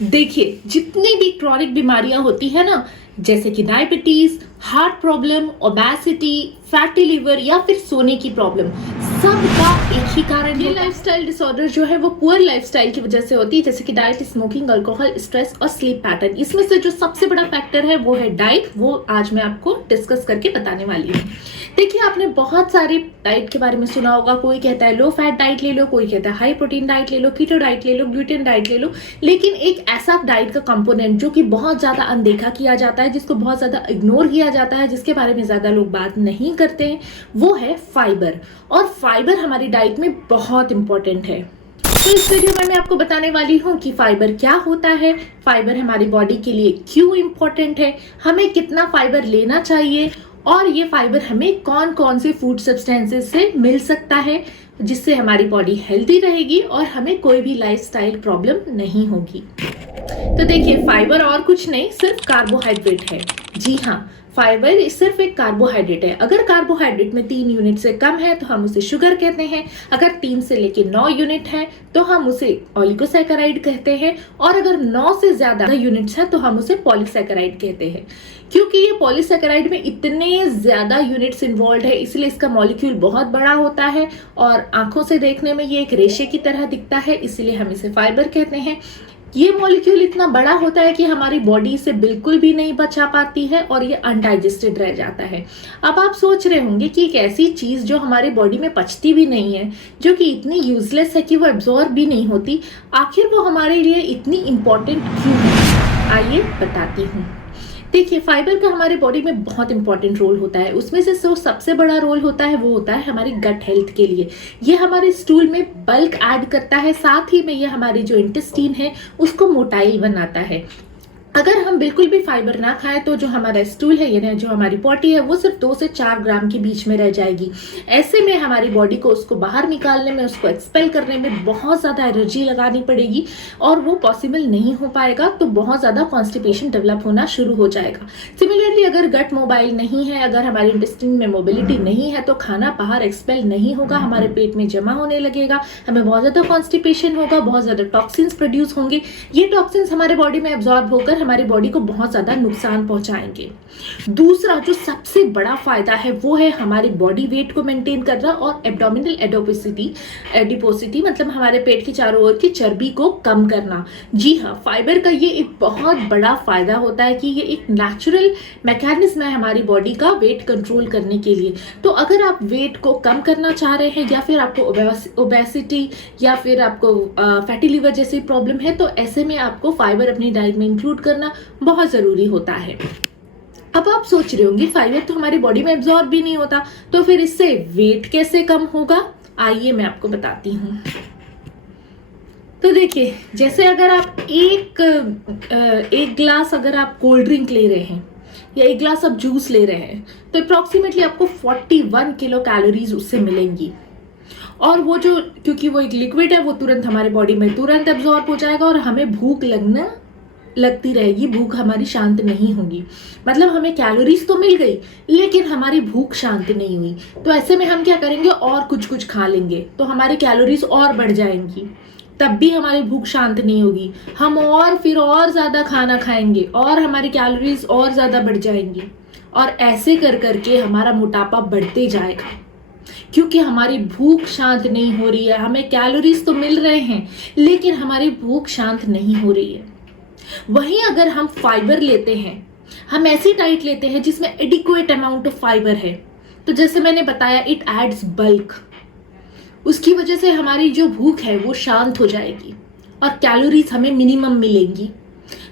देखिए, जितनी भी क्रॉनिक बीमारियां होती है ना, जैसे कि diabetes, heart problem, obesity, fatty liver या फिर सोने की प्रॉब्लम, सबका एक ही कारण है। लाइफस्टाइल डिसऑर्डर जो है वो पुअर लाइफस्टाइल की वजह से होती है, जैसे कि डाइट, स्मोकिंग, अल्कोहल, स्ट्रेस और स्लीप पैटर्न। इसमें से जो सबसे बड़ा फैक्टर है वो है डाइट। वो आज मैं आपको डिस्कस करके बताने वाली हूँ। देखिए, आपने बहुत सारे डाइट के बारे में सुना होगा। कोई कहता है लो फैट डाइट ले लो, कोई कहता है हाई प्रोटीन डाइट ले लो, कीटो डाइट ले लो, ग्लूटेन डाइट ले लो। लेकिन एक ऐसा डाइट का कंपोनेंट जो कि बहुत ज्यादा अनदेखा किया जाता है, जिसको बहुत ज्यादा इग्नोर किया जाता है, जिसके बारे में ज्यादा लोग बात नहीं करते हैं, वो है फाइबर। और फाइबर हमारी डाइट में बहुत इंपॉर्टेंट है। तो इस वीडियो में मैं आपको बताने वाली हूँ कि फाइबर क्या होता है, फाइबर हमारी बॉडी के लिए क्यों इंपॉर्टेंट है, हमें कितना फाइबर लेना चाहिए, और ये फाइबर हमें कौन कौन से फूड सब्सटेंसेस से मिल सकता है, जिससे हमारी बॉडी हेल्दी रहेगी और हमें कोई भी लाइफस्टाइल प्रॉब्लम नहीं होगी। तो देखिए, फाइबर और कुछ नहीं, सिर्फ कार्बोहाइड्रेट है। जी हाँ, फाइबर सिर्फ एक कार्बोहाइड्रेट है। अगर कार्बोहाइड्रेट में 3 यूनिट से कम है तो हम उसे शुगर कहते हैं। अगर 3 से लेकर 9 यूनिट है तो हम उसे ओलिगोसैकेराइड कहते हैं। और अगर 9 से ज्यादा यूनिट्स है तो हम उसे पॉलीसैकेराइड कहते हैं। क्योंकि ये पॉलीसैकेराइड में इतने ज्यादा यूनिट्स इन्वॉल्व है, इसलिए इसका मॉलिक्यूल बहुत बड़ा होता है और आंखों से देखने में ये एक रेशे की तरह दिखता है, इसलिए हम इसे फाइबर कहते हैं। ये मॉलिक्यूल इतना बड़ा होता है कि हमारी बॉडी इसे बिल्कुल भी नहीं बचा पाती है और ये अनडाइजेस्टेड रह जाता है। अब आप सोच रहे होंगे कि एक ऐसी चीज जो हमारी बॉडी में पचती भी नहीं है, जो कि इतनी यूजलेस है कि वो एब्जॉर्ब भी नहीं होती, आखिर वो हमारे लिए इतनी इंपॉर्टेंट क्यों है? आइए बताती हूँ। देखिए, फाइबर का हमारे बॉडी में बहुत इंपॉर्टेंट रोल होता है। उसमें से जो सबसे बड़ा रोल होता है वो होता है हमारी गट हेल्थ के लिए। ये हमारे स्टूल में बल्क ऐड करता है, साथ ही में ये हमारी जो इंटेस्टाइन है उसको मोटाइल बनाता है। अगर हम बिल्कुल भी फाइबर ना खाएं तो जो हमारा स्टूल है, यानी जो हमारी पॉटी है, वो सिर्फ 2 से 4 ग्राम के बीच में रह जाएगी। ऐसे में हमारी बॉडी को उसको बाहर निकालने में, उसको एक्सपेल करने में बहुत ज्यादा एनर्जी लगानी पड़ेगी और वो पॉसिबल नहीं हो पाएगा। तो बहुत ज्यादा कॉन्स्टिपेशन डेवलप होना शुरू हो जाएगा। सिमिलरली, अगर गट मोबाइल नहीं है, अगर हमारे इंटेस्टाइन में मोबिलिटी नहीं है, तो खाना बाहर एक्सपेल नहीं होगा, हमारे पेट में जमा होने लगेगा, हमें बहुत ज्यादा कॉन्स्टिपेशन होगा, बहुत ज्यादा टॉक्सिन्स प्रोड्यूस होंगे। ये टॉक्सिन्स हमारे बॉडी में एब्जॉर्ब होकर हमारी बॉडी को बहुत ज्यादा नुकसान पहुंचाएंगे। दूसरा जो सबसे बड़ा फायदा है वो है हमारी बॉडी वेट को मेंटेन करना और एब्डोमिनल एडिपोसिटी मतलब हमारे पेट के चारों ओर की चर्बी को कम करना। जी हाँ, फाइबर का ये एक बहुत बड़ा फायदा होता है कि ये एक नेचुरल मैकेनिज्म है हमारी बॉडी का वेट कंट्रोल करने के लिए। तो अगर आप वेट को कम करना चाह रहे हैं, या फिर आपको ओबेसिटी या फिर आपको फैटी लिवर जैसी प्रॉब्लम है, तो ऐसे में आपको फाइबर अपनी डाइट में इंक्लूड करना बहुत जरूरी होता है। अब आप सोच रहे होंगे फाइबर तो हमारी बॉडी में एब्जॉर्ब भी नहीं होता, तो फिर इससे वेट कैसे कम होगा? आइए मैं आपको बताती हूँ। तो देखिए, जैसे अगर आप एक ग्लास अगर आप कोल्ड ड्रिंक ले रहे हैं या 1 ग्लास आप जूस ले रहे हैं, तो अप्रोक्सीमेटली आपको 41 किलो कैलोरीज उससे मिलेंगी। और वो जो, क्योंकि वो एक लिक्विड है, वो तुरंत हमारे बॉडी में तुरंत एब्जॉर्ब हो जाएगा और हमें भूख लगती रहेगी, भूख हमारी शांत नहीं होगी। मतलब हमें कैलोरीज तो मिल गई लेकिन हमारी भूख शांत नहीं हुई। तो ऐसे में हम क्या करेंगे, और कुछ खा लेंगे, तो हमारी कैलोरीज और बढ़ जाएंगी, तब भी हमारी भूख शांत नहीं होगी। हम फिर और ज्यादा खाना खाएंगे और हमारी कैलोरीज और ज्यादा बढ़ जाएंगी। और ऐसे करके हमारा मोटापा बढ़ते जाएगा, क्योंकि हमारी भूख शांत नहीं हो रही है। हमें कैलोरीज तो मिल रहे हैं लेकिन हमारी भूख शांत नहीं हो रही है। वहीं अगर हम फाइबर लेते हैं, हम ऐसी डाइट लेते हैं जिसमें एडिक्वेट अमाउंट ऑफ फाइबर है, तो जैसे मैंने बताया, इट एड्स बल्क। उसकी वजह से हमारी जो भूख है वो शांत हो जाएगी और कैलोरीज हमें मिनिमम मिलेंगी।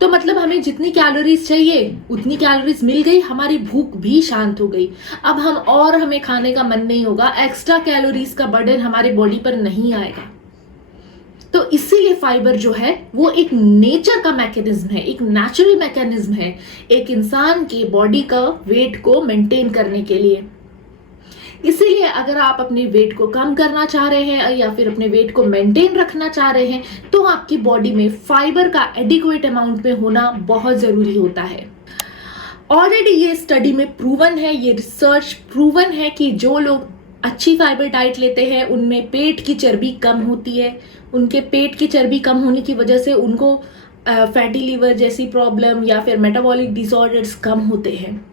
तो मतलब हमें जितनी कैलोरीज चाहिए उतनी कैलोरीज मिल गई, हमारी भूख भी शांत हो गई। अब हमें खाने का मन नहीं होगा, एक्स्ट्रा कैलोरीज का बर्डन हमारे बॉडी पर नहीं आएगा। तो इसीलिए फाइबर जो है वो एक नेचर का मैकेनिज्म है, एक नेचुरल मैकेनिज्म है एक इंसान की बॉडी का वेट को मेंटेन करने के लिए। इसीलिए अगर आप अपने वेट को कम करना चाह रहे हैं या फिर अपने वेट को मेंटेन रखना चाह रहे हैं, तो आपकी बॉडी में फाइबर का एडिक्वेट अमाउंट में होना बहुत जरूरी होता है। ऑलरेडी ये स्टडी में प्रूवन है, ये रिसर्च प्रूवन है कि जो लोग अच्छी फाइबर डाइट लेते हैं उनमें पेट की चर्बी कम होती है। उनके पेट की चर्बी कम होने की वजह से उनको फैटी लीवर जैसी प्रॉब्लम या फिर मेटाबॉलिक डिसऑर्डर्स कम होते हैं।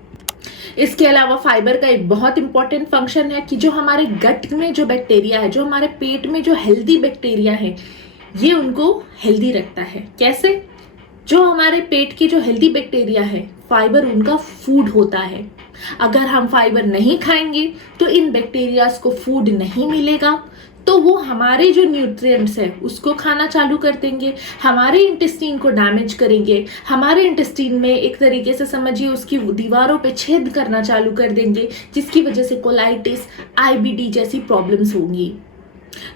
इसके अलावा फाइबर का एक बहुत इंपॉर्टेंट फंक्शन है कि जो हमारे गट में जो बैक्टीरिया है, जो हमारे पेट में जो हेल्दी बैक्टीरिया है, ये उनको हेल्दी रखता है। कैसे? जो हमारे पेट की जो हेल्दी बैक्टीरिया है, फाइबर उनका फूड होता है। अगर हम फाइबर नहीं खाएंगे तो इन बैक्टीरियाज को फूड नहीं मिलेगा, तो वो हमारे जो न्यूट्रिएंट्स है उसको खाना चालू कर देंगे, हमारे इंटेस्टीन को डैमेज करेंगे, हमारे इंटेस्टीन में एक तरीके से समझिए उसकी दीवारों पे छेद करना चालू कर देंगे, जिसकी वजह से कोलाइटिस, आईबीडी जैसी प्रॉब्लम्स होंगी।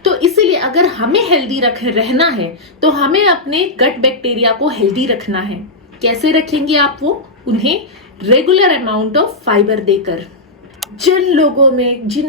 तो इसीलिए अगर हमें हेल्दी रहना है तो हमें अपने गट बैक्टीरिया को हेल्दी रखना है। कैसे रखेंगे आप वो? उन्हें रेगुलर अमाउंट ऑफ फाइबर देकर। जिन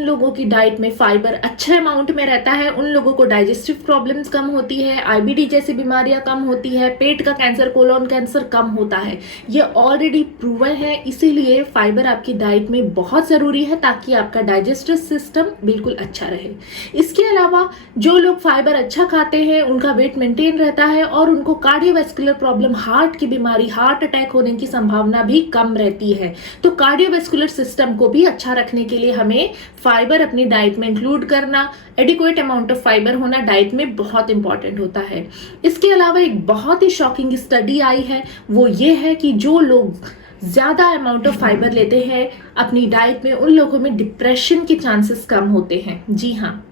लोगों की डाइट में फाइबर अच्छे अमाउंट में रहता है, उन लोगों को डाइजेस्टिव प्रॉब्लम्स कम होती है, आईबीडी जैसी बीमारियां कम होती है, पेट का कैंसर, कोलोन कैंसर कम होता है। ये ऑलरेडी प्रूवन है। इसीलिए फाइबर आपकी डाइट में बहुत जरूरी है ताकि आपका डाइजेस्टिव सिस्टम बिल्कुल अच्छा रहे। इसके अलावा जो लोग फाइबर अच्छा खाते हैं उनका वेट मेंटेन रहता है और उनको कार्डियोवैस्कुलर प्रॉब्लम, हार्ट की बीमारी, हार्ट अटैक होने की संभावना भी कम रहती है। तो कार्डियोवैस्कुलर सिस्टम को भी अच्छा रखने के लिए हमें फाइबर अपनी डाइट में इंक्लूड करना, एडिक्वेट अमाउंट ऑफ फाइबर होना डाइट में बहुत इंपॉर्टेंट होता है। इसके अलावा एक बहुत ही शॉकिंग स्टडी आई है, वो ये है कि जो लोग ज्यादा अमाउंट ऑफ फाइबर लेते हैं अपनी डाइट में, उन लोगों में डिप्रेशन के चांसेस कम होते हैं। जी हाँ,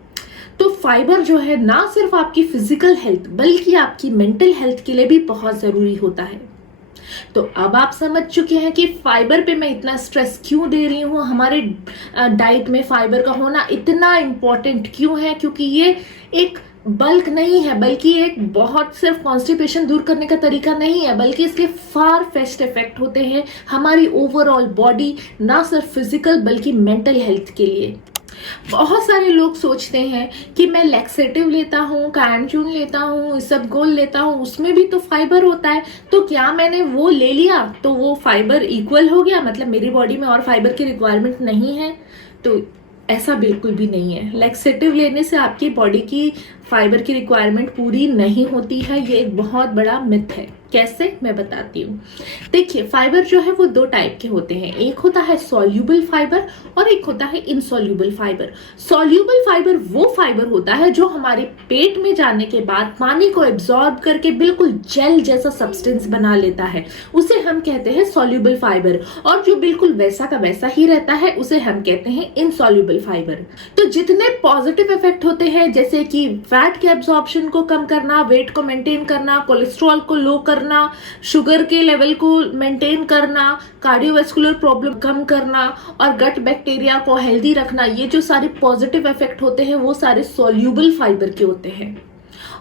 तो फाइबर जो है ना सिर्फ आपकी फिजिकल हेल्थ बल्कि आपकी मेंटल हेल्थ के लिए भी बहुत जरूरी होता है। तो अब आप समझ चुके हैं कि फाइबर पे मैं इतना स्ट्रेस क्यों दे रही हूँ, हमारे डाइट में फाइबर का होना इतना इंपॉर्टेंट क्यों है। क्योंकि ये एक बल्क नहीं है, बल्कि एक बहुत सिर्फ कॉन्स्टिपेशन दूर करने का तरीका नहीं है, बल्कि इसके फार फेस्ट इफेक्ट होते हैं हमारी ओवरऑल बॉडी, ना सिर्फ फिजिकल बल्कि मेंटल हेल्थ के लिए। बहुत सारे लोग सोचते हैं कि मैं लैक्सेटिव लेता हूँ, कैनचून लेता हूँ, इसबगोल लेता हूँ, उसमें भी तो फाइबर होता है, तो क्या मैंने वो ले लिया तो वो फाइबर इक्वल हो गया, मतलब मेरी बॉडी में और फाइबर की रिक्वायरमेंट नहीं है? तो ऐसा बिल्कुल भी नहीं है। लैक्सेटिव लेने से आपकी बॉडी की फाइबर की रिक्वायरमेंट पूरी नहीं होती है। ये एक बहुत बड़ा मिथ है। कैसे? मैं बताती हूँ। देखिए, फाइबर जो है वो दो टाइप के होते हैं। एक होता है सॉल्यूबल फाइबर और एक होता है इनसॉल्यूबल फाइबर। सॉल्यूबल फाइबर वो फाइबर होता है जो हमारे पेट में जाने के बाद पानी को एब्जॉर्ब करके बिल्कुल जेल जैसा सब्सटेंस बना लेता है, उसे हम कहते हैं सॉल्यूबल फाइबर। और जो बिल्कुल वैसा का वैसा ही रहता है उसे हम कहते हैं इनसॉल्यूबल फाइबर। तो जितने पॉजिटिव इफेक्ट होते हैं, जैसे कि फैट के एब्जॉर्प्शन को कम करना, वेट को मेंटेन करना, कोलेस्ट्रॉल को लो करना, शुगर के लेवल को मेंटेन करना, कार्डियोवैस्कुलर प्रॉब्लम कम करना और गट बैक्टीरिया को हेल्दी रखना, ये जो सारे पॉजिटिव इफेक्ट होते हैं वो सारे सॉल्यूबल फाइबर के होते हैं।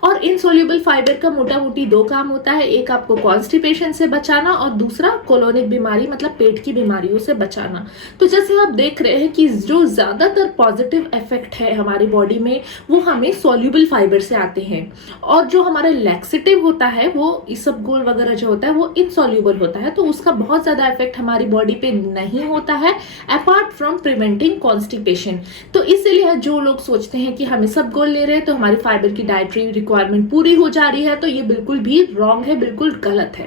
और इनसॉल्यूबल फाइबर का मोटा मोटी दो काम होता है, एक आपको कॉन्स्टिपेशन से बचाना और दूसरा कोलोनिक बीमारी मतलब पेट की बीमारियों से बचाना। तो जैसे आप देख रहे हैं कि जो ज्यादातर पॉजिटिव इफेक्ट है हमारी बॉडी में वो हमें सॉल्यूबल फाइबर से आते हैं, और जो हमारा लैक्सेटिव होता है वो इसबगोल वगैरह जो होता है वो इनसॉल्यूबल होता है, तो उसका बहुत ज्यादा इफेक्ट हमारी बॉडी पे नहीं होता है अपार्ट फ्रॉम प्रिवेंटिंग कॉन्स्टिपेशन। तो इसीलिए जो लोग सोचते हैं कि हम इसबगोल ले रहे हैं तो हमारी फाइबर की डाइटरी रिक्वायरमेंट पूरी हो जा रही है, तो ये बिल्कुल भी रॉन्ग है, बिल्कुल गलत है।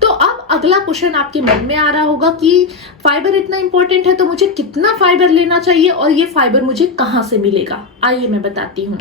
तो अब अगला क्वेश्चन आपके मन में आ रहा होगा कि फाइबर इतना इंपॉर्टेंट है तो मुझे कितना फाइबर लेना चाहिए और ये फाइबर मुझे कहां से मिलेगा? आइए मैं बताती हूँ।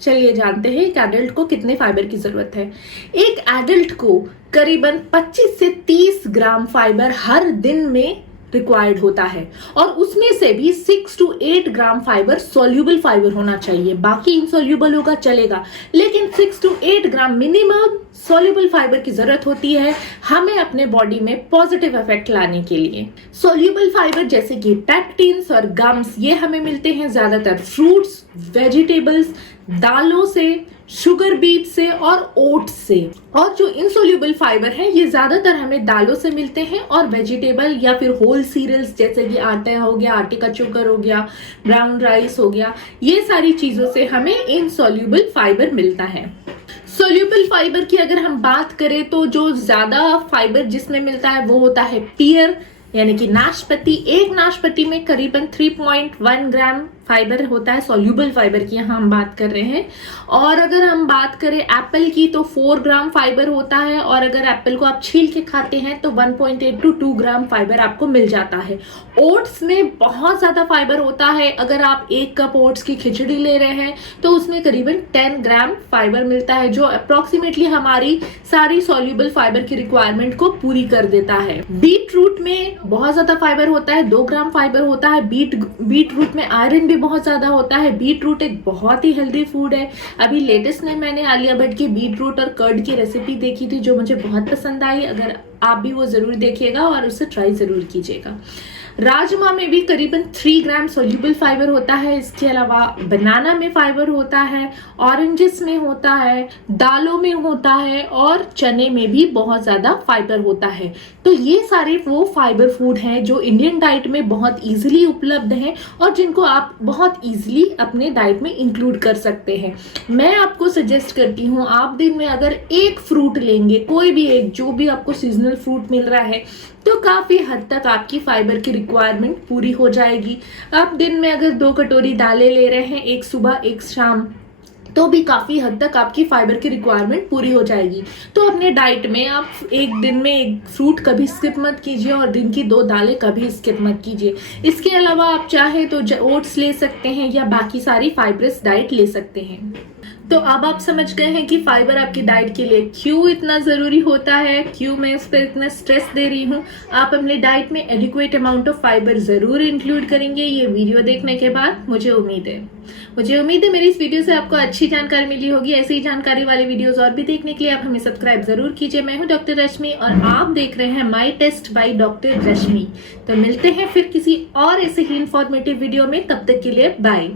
चलिए जानते हैं एक एडल्ट को कितने फाइबर की जरूरत है। एक एडल्ट को करीबन 25 से 30 ग्राम फाइबर हर दिन में रिक्वायर्ड होता है, और उसमें से भी 6 to 8 gram fibre soluble fibre होना चाहिए। बाकी इनसॉल्यूबल होगा चलेगा, लेकिन 6 to 8 gram minimum soluble fibre की जरूरत होती है हमें अपने बॉडी में पॉजिटिव इफेक्ट लाने के लिए। सॉल्यूबल फाइबर जैसे कि पैक्टिन्स और गम्स ये हमें मिलते हैं ज्यादातर फ्रूट्स, वेजिटेबल्स, दालों से, शुगर बीट से और ओट्स से। और जो इनसॉल्यूबल फाइबर है ये ज्यादातर हमें दालों से मिलते हैं और वेजिटेबल या फिर होल सीरियल्स जैसे कि आटा हो गया, आटे का चोकर हो गया, ब्राउन राइस हो गया, ये सारी चीजों से हमें इनसॉल्यूबल फाइबर मिलता है। सोल्यूबल फाइबर की अगर हम बात करें तो जो ज्यादा फाइबर जिसमें मिलता है वो होता है पीयर यानी कि नाशपाती। एक नाशपाती में करीबन 3.1 ग्राम फाइबर होता है, सॉल्यूबल फाइबर की यहाँ हम बात कर रहे हैं। और अगर हम बात करें एप्पल की तो 4 ग्राम फाइबर होता है, और अगर एप्पल को आप छील के खाते हैं तो 1.8 to 2 ग्राम फाइबर आपको मिल जाता है। ओट्स में बहुत ज्यादा फाइबर होता है। अगर आप 1 कप ओट्स की खिचड़ी ले रहे हैं तो उसमें करीबन 10 ग्राम फाइबर मिलता है, जो अप्रोक्सीमेटली हमारी सारी सॉल्यूबल फाइबर की रिक्वायरमेंट को पूरी कर देता है। बीट रूट में बहुत ज्यादा फाइबर होता है, 2 ग्राम फाइबर होता है। बीट रूट में आयरन भी बहुत ज्यादा होता है। बीट रूट एक बहुत ही हेल्दी फूड है। अभी लेटेस्ट में मैंने आलिया भट्ट की बीट रूट और कर्ड की रेसिपी देखी थी, जो मुझे बहुत पसंद आई। अगर आप भी वो जरूर देखिएगा और उसे ट्राई जरूर कीजिएगा। राजमा में भी करीबन 3 ग्राम सोल्यूबल फाइबर होता है। इसके अलावा बनाना में फाइबर होता है, ऑरेंजेस में होता है, दालों में होता है, और चने में भी बहुत ज्यादा फाइबर होता है। तो ये सारे वो फाइबर फूड हैं जो इंडियन डाइट में बहुत इजीली उपलब्ध हैं और जिनको आप बहुत इजीली अपने डाइट में इंक्लूड कर सकते हैं। मैं आपको सजेस्ट करती हूँ, आप दिन में अगर एक फ्रूट लेंगे, कोई भी एक, जो भी आपको सीजनल फ्रूट मिल रहा है, तो काफी हद तक आपकी फाइबर की रिक्वायरमेंट पूरी हो जाएगी। आप दिन में अगर 2 कटोरी दालें ले रहे हैं, एक सुबह एक शाम, तो भी काफी हद तक आपकी फाइबर की रिक्वायरमेंट पूरी हो जाएगी। तो अपने डाइट में आप एक दिन में एक फ्रूट कभी स्किप मत कीजिए और दिन की 2 दालें कभी स्किप मत कीजिए। इसके अलावा आप चाहे तो ओट्स ले सकते हैं या बाकी सारी फाइबरस डाइट ले सकते हैं। तो अब आप समझ गए हैं कि फाइबर आपकी डाइट के लिए क्यों इतना जरूरी होता है, क्यों मैं उस पर इतना स्ट्रेस दे रही हूँ। आप अपने डाइट में एडिक्वेट अमाउंट ऑफ फाइबर जरूर इंक्लूड करेंगे ये वीडियो देखने के बाद, मुझे उम्मीद है मेरी इस वीडियो से आपको अच्छी जानकारी मिली होगी। ऐसी ही जानकारी वाले वीडियोस और भी देखने के लिए आप हमें सब्सक्राइब जरूर कीजिए। मैं हूं डॉक्टर रश्मि और आप देख रहे हैं माई टेस्ट बाय डॉक्टर रश्मि। तो मिलते हैं फिर किसी और ऐसे ही इंफॉर्मेटिव वीडियो में, तब तक के लिए बाय।